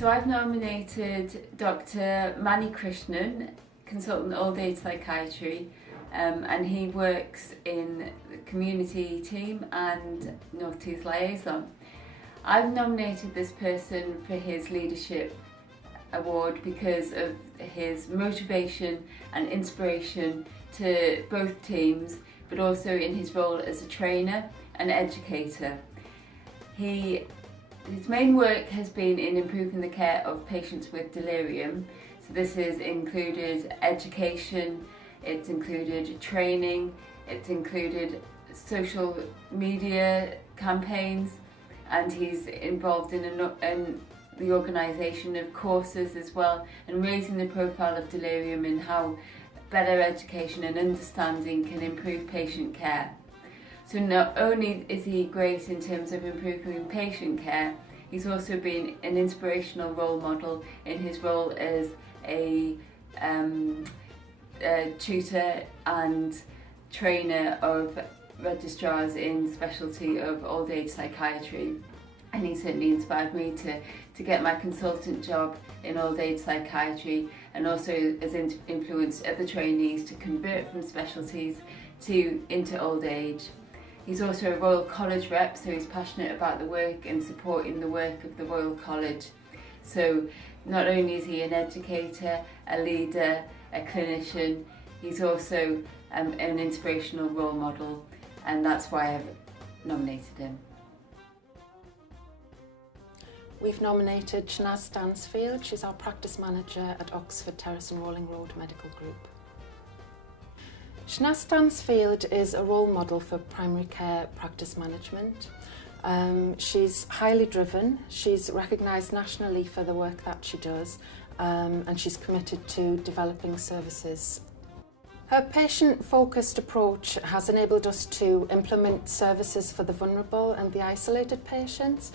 So I've nominated Dr. Mani Krishnan, consultant old age psychiatry, and he works in the community team and North East liaison. I've nominated this person for his leadership award because of his motivation and inspiration to both teams, but also in his role as a trainer and educator. His main work has been in improving the care of patients with delirium. So this has included education, it's included training, it's included social media campaigns, and he's involved in the organisation of courses as well, and raising the profile of delirium and how better education and understanding can improve patient care. So not only is he great in terms of improving patient care, he's also been an inspirational role model in his role as a tutor and trainer of registrars in specialty of old age psychiatry. And he certainly inspired me to get my consultant job in old age psychiatry, and also has influenced other trainees to convert from specialties into old age. He's also a Royal College rep, so he's passionate about the work and supporting the work of the Royal College. So not only is he an educator, a leader, a clinician, he's also an inspirational role model, and that's why I've nominated him. We've nominated Shanaz Stansfield. She's our practice manager at Oxford Terrace and Rolling Road Medical Group. Shanaz Stansfield is a role model for primary care practice management. She's highly driven, she's recognised nationally for the work that she does, and she's committed to developing services. Her patient-focused approach has enabled us to implement services for the vulnerable and the isolated patients.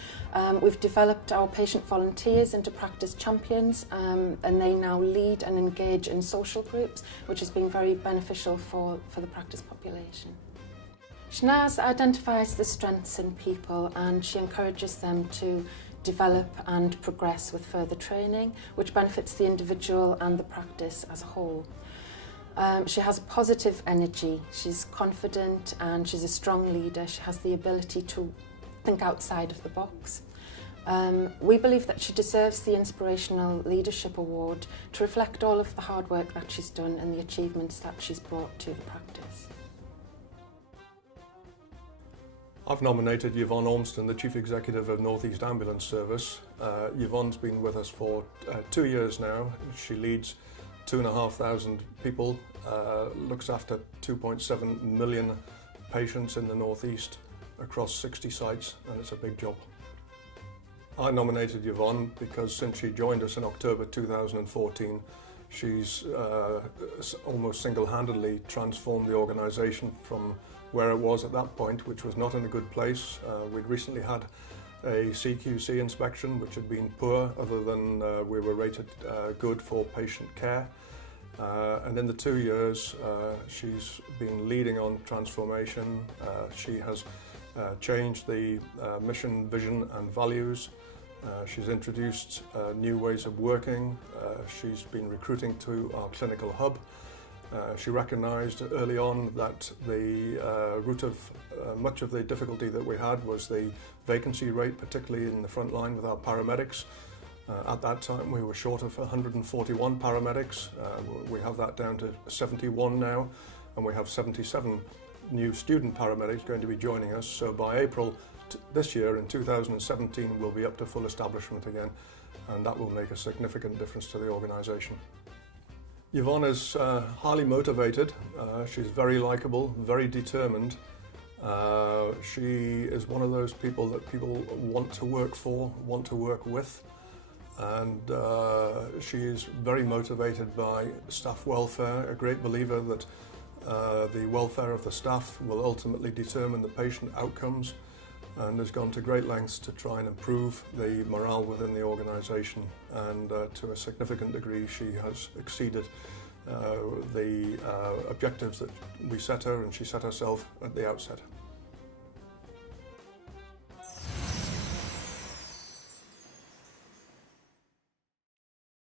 We've developed our patient volunteers into practice champions, and they now lead and engage in social groups, which has been very beneficial for the practice population. Shanaz identifies the strengths in people, and she encourages them to develop and progress with further training, which benefits the individual and the practice as a whole. She has a positive energy, she's confident, and she's a strong leader. She has the ability to think outside of the box. We believe that she deserves the Inspirational Leadership Award to reflect all of the hard work that she's done and the achievements that she's brought to the practice. I've nominated Yvonne Ormston, the Chief Executive of North East Ambulance Service. Yvonne's been with us for 2 years now. She leads 2,500 people, looks after 2.7 million patients in the North East across 60 sites, and it's a big job. I nominated Yvonne because since she joined us in October 2014, she's almost single-handedly transformed the organisation from where it was at that point, which was not in a good place. We'd recently had a CQC inspection which had been poor, other than we were rated good for patient care. And in the 2 years she's been leading on transformation. She has changed the mission, vision and values. She's introduced new ways of working. She's been recruiting to our clinical hub. She recognised early on that the root of much of the difficulty that we had was the vacancy rate, particularly in the front line with our paramedics. At that time we were short of 141 paramedics. We have that down to 71 now, and we have 77 new student paramedics going to be joining us. So by April this year, in 2017, we'll be up to full establishment again, and that will make a significant difference to the organisation. Yvonne is highly motivated, she's very likeable, very determined. She is one of those people that people want to work for, want to work with, and she is very motivated by staff welfare, a great believer that the welfare of the staff will ultimately determine the patient outcomes, and has gone to great lengths to try and improve the morale within the organisation, and to a significant degree she has exceeded the objectives that we set her and she set herself at the outset.